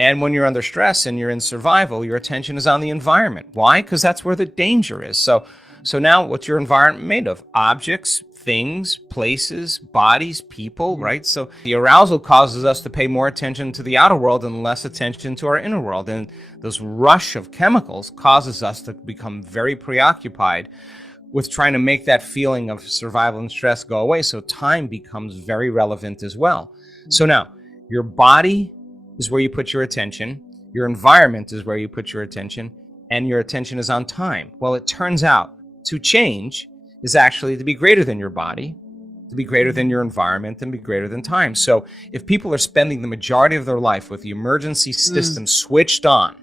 And when you're under stress and you're in survival, your attention is on the environment. Why? Because that's where the danger is. So now what's your environment made of? Objects, things, places, bodies, people, right? So the arousal causes us to pay more attention to the outer world and less attention to our inner world. And this rush of chemicals causes us to become very preoccupied with trying to make that feeling of survival and stress go away. So time becomes very relevant as well. So now your body is where you put your attention, your environment is where you put your attention, and your attention is on time. Well, it turns out to change is actually to be greater than your body, to be greater than your environment, and be greater than time. So if people are spending the majority of their life with the emergency system switched on,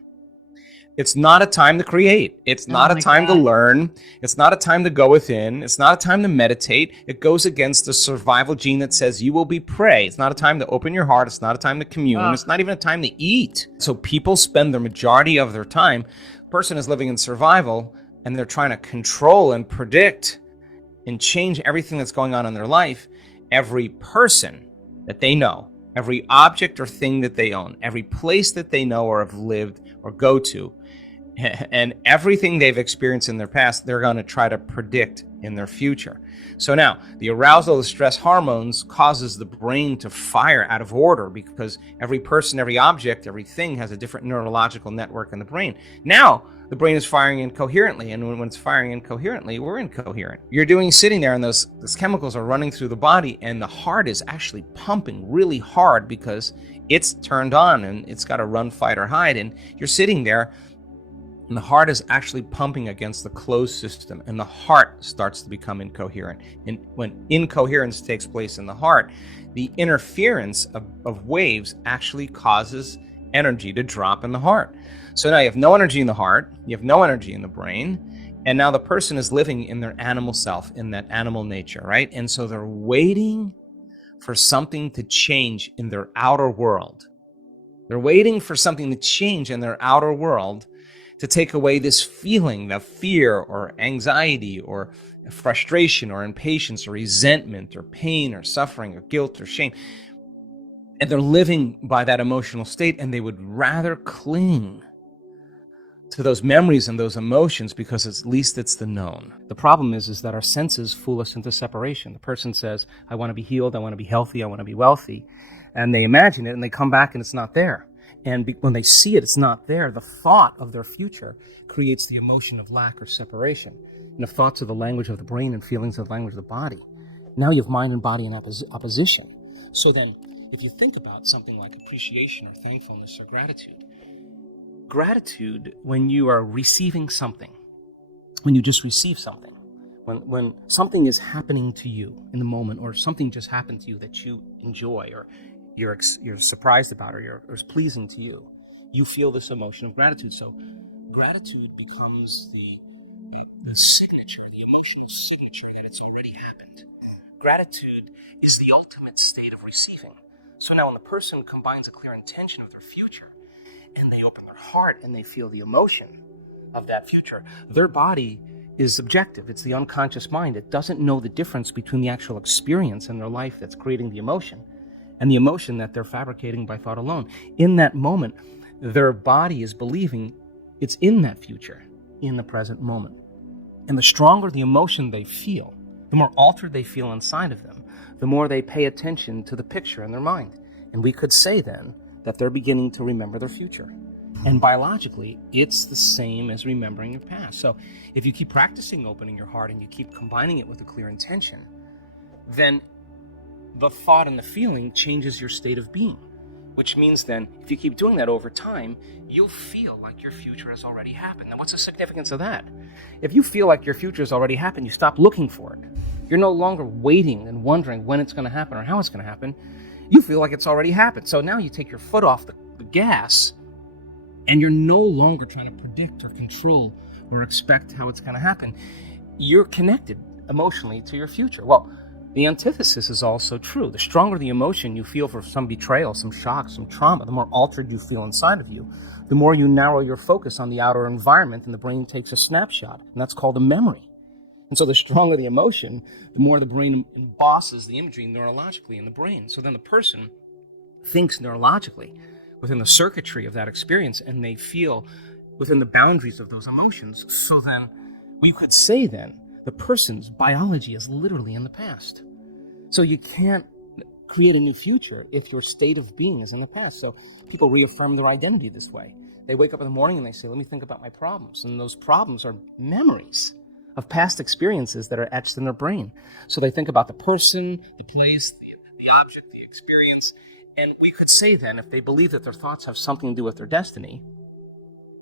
it's not a time to create. It's not a time to learn. It's not a time to go within. It's not a time to meditate. It goes against the survival gene that says you will be prey. It's not a time to open your heart. It's not a time to commune. It's not even a time to eat. So people spend the majority of their time, person is living in survival, and they're trying to control and predict and change everything that's going on in their life. Every person that they know, every object or thing that they own, every place that they know or have lived or go to, and everything they've experienced in their past, they're going to try to predict in their future. So now, the arousal of the stress hormones causes the brain to fire out of order because every person, every object, everything has a different neurological network in the brain. Now, the brain is firing incoherently, and when it's firing incoherently, we're incoherent. You're sitting there, and those chemicals are running through the body, and the heart is actually pumping really hard because it's turned on, and it's got to run, fight, or hide, and you're sitting there, and the heart is actually pumping against the closed system, and the heart starts to become incoherent. And when incoherence takes place in the heart, the interference of waves actually causes energy to drop in the heart. So now you have no energy in the heart, you have no energy in the brain, and now the person is living in their animal self, in that animal nature, right? And so they're waiting for something to change in their outer world. They're waiting for something to change in their outer world to take away this feeling of fear or anxiety or frustration or impatience or resentment or pain or suffering or guilt or shame. And they're living by that emotional state, and they would rather cling to those memories and those emotions because at least it's the known. The problem is that our senses fool us into separation. The person says, I want to be healed, I want to be healthy, I want to be wealthy. And they imagine it, and they come back and it's not there. And when they see it, it's not there. The thought of their future creates the emotion of lack or separation. And if thoughts are the language of the brain and feelings are the language of the body, now you have mind and body in opposition. So then, if you think about something like appreciation or thankfulness or gratitude, when you are receiving something, when you just receive something, when something is happening to you in the moment, or something just happened to you that you enjoy, or you're surprised about, or is pleasing to you, you feel this emotion of gratitude. So gratitude becomes the signature, the emotional signature that it's already happened. Gratitude is the ultimate state of receiving. So now when the person combines a clear intention of their future, and they open their heart and they feel the emotion of that future, their body is objective. It's the unconscious mind. It doesn't know the difference between the actual experience in their life that's creating the emotion and the emotion that they're fabricating by thought alone. In that moment, their body is believing it's in that future, in the present moment. And the stronger the emotion they feel, the more altered they feel inside of them, the more they pay attention to the picture in their mind. And we could say then that they're beginning to remember their future. And biologically, it's the same as remembering your past. So if you keep practicing opening your heart and you keep combining it with a clear intention, then the thought and the feeling changes your state of being, which means then if you keep doing that over time, you'll feel like your future has already happened. Now, what's the significance of that? If you feel like your future has already happened, you stop looking for it. You're no longer waiting and wondering when it's going to happen or how it's going to happen. You feel like it's already happened. So now you take your foot off the gas, and you're no longer trying to predict or control or expect how it's going to happen. You're connected emotionally to your future. Well, the antithesis is also true. The stronger the emotion you feel for some betrayal, some shock, some trauma, the more altered you feel inside of you, the more you narrow your focus on the outer environment, and the brain takes a snapshot, and that's called a memory. And so the stronger the emotion, the more the brain embosses the imagery neurologically in the brain. So then the person thinks neurologically, within the circuitry of that experience, and they feel within the boundaries of those emotions. So then we could say then the person's biology is literally in the past. So you can't create a new future if your state of being is in the past. So people reaffirm their identity this way. They wake up in the morning and they say, let me think about my problems. And those problems are memories of past experiences that are etched in their brain. So they think about the person, the place, the object, the experience. And we could say then, if they believe that their thoughts have something to do with their destiny,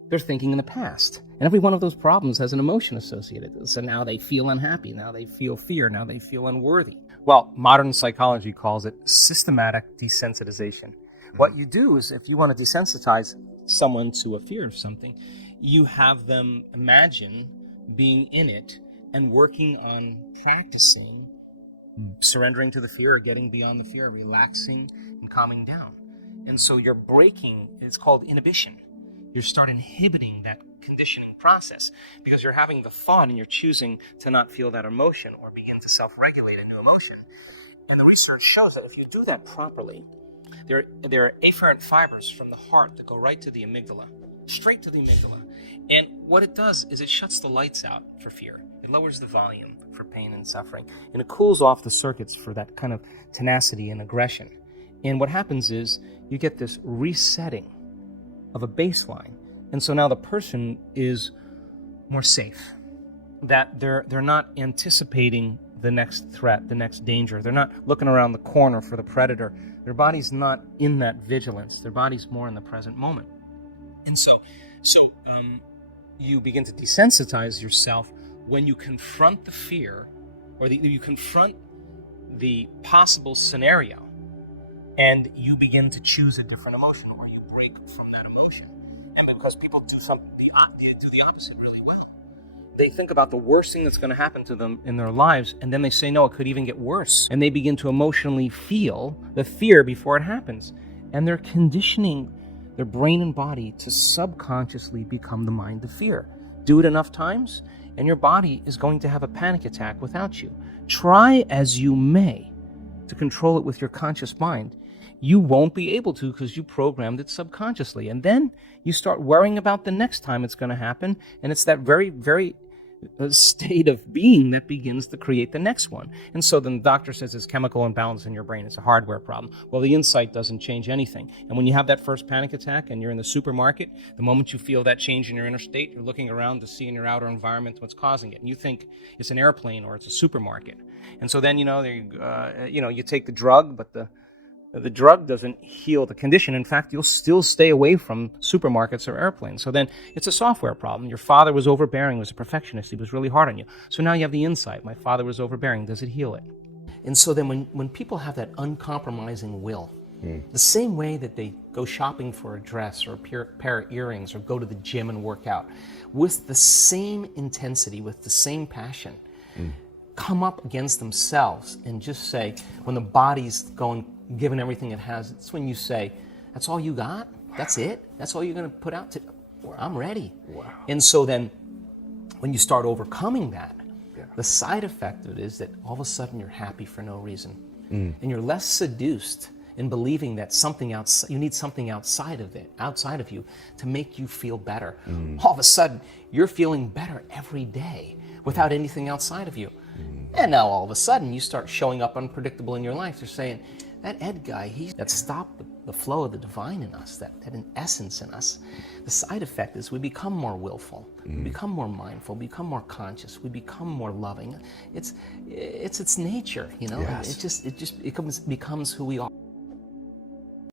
they're thinking in the past. And every one of those problems has an emotion associated with it. So now they feel unhappy, now they feel fear, now they feel unworthy. Well, modern psychology calls it systematic desensitization. What you do is, if you want to desensitize someone to a fear of something, you have them imagine being in it and working on practicing surrendering to the fear or getting beyond the fear, relaxing and calming down. And so you're breaking, it's called inhibition. You start inhibiting that conditioning process because you're having the thought and you're choosing to not feel that emotion or begin to self-regulate a new emotion. And the research shows that if you do that properly, there are afferent fibers from the heart that go right to the amygdala, straight to the amygdala. And what it does is it shuts the lights out for fear. It lowers the volume for pain and suffering. And it cools off the circuits for that kind of tenacity and aggression. And what happens is you get this resetting of a baseline. And so now the person is more safe. That they're not anticipating the next threat, the next danger. They're not looking around the corner for the predator. Their body's not in that vigilance. Their body's more in the present moment. And so you begin to desensitize yourself when you confront the fear or you confront the possible scenario and you begin to choose a different emotion or you break from that emotion. And because people do the opposite really well. They think about the worst thing that's going to happen to them in their lives, and then they say, no, it could even get worse. And they begin to emotionally feel the fear before it happens. And they're conditioning their brain and body to subconsciously become the mind of fear. Do it enough times, and your body is going to have a panic attack without you. Try as you may to control it with your conscious mind. You won't be able to because you programmed it subconsciously. And then you start worrying about the next time it's going to happen, and it's that very, very state of being that begins to create the next one. And so then the doctor says it's chemical imbalance in your brain. It's a hardware problem. Well, the insight doesn't change anything. And when you have that first panic attack and you're in the supermarket, the moment you feel that change in your inner state, you're looking around to see in your outer environment what's causing it. And you think it's an airplane or it's a supermarket. And so then, you take the drug, but the drug doesn't heal the condition. In fact, you'll still stay away from supermarkets or airplanes. So then it's a software problem. Your father was overbearing, was a perfectionist. He was really hard on you. So now you have the insight. My father was overbearing. Does it heal it? And so then when people have that uncompromising will, the same way that they go shopping for a dress or a pair of earrings or go to the gym and work out, with the same intensity, with the same passion, come up against themselves and just say, when the body's given everything it has, it's when you say, that's all you got? That's it? That's all you're going to put out? I'm ready. Wow. And so then when you start overcoming that, the side effect of it is that all of a sudden you're happy for no reason. And you're less seduced in believing that you need something outside of you to make you feel better. All of a sudden you're feeling better every day without anything outside of you. And now all of a sudden you start showing up unpredictable in your life. They're saying, that Ed guy, that stopped the flow of the divine in us, that essence in us. The side effect is we become more willful, we become more mindful, we become more conscious, we become more loving. It's its nature, Yes. It just becomes who we are.